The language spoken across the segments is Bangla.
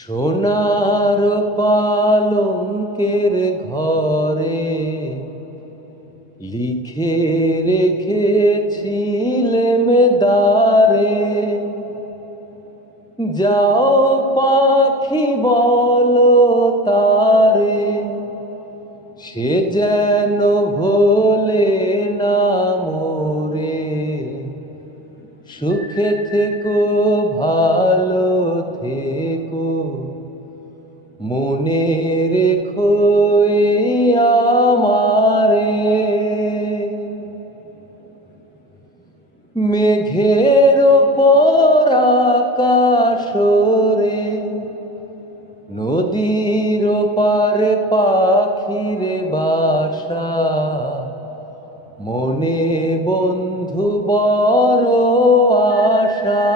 সোনার পালঙ্কের ঘরে লিখে রেখেছিলেম দ্বারে, যাও পাখি বলো তারে, সে যেন ভোলে না মোরে। সুখে থেকো ভালো থেকো, মনে রেখো এই আমারে। মেঘের ওপর আকাশ ওরে, নদীর পারে পাখির বাসা, মনে বন্ধু বড় আশা।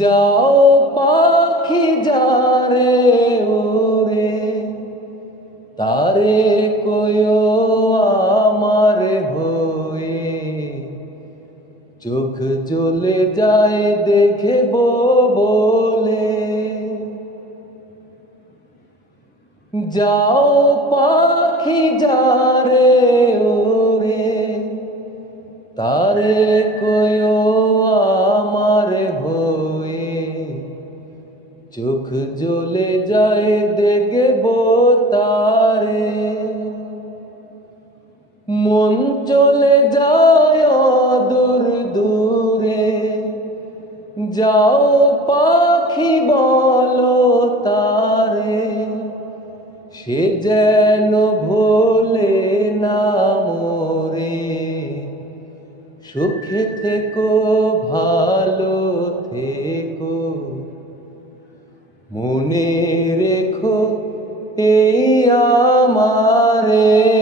যাও পাখি যারে ওরে, তারে কয়ো আমার হয়ে, চোখ জ্বলে যায় দেখব বলে। যাও পাখি যারে ওরে, তারে কয়ো আমার হয়ে, চোখ জ্বলে যায় দেখব তারে। মন চলে যায় দূর দূরে, যাও পাখি বলো তারে, সে যেন ভোলে না মোরে। সুখে থেকো ভালো থেকো, মনে রেখো এই আমারে।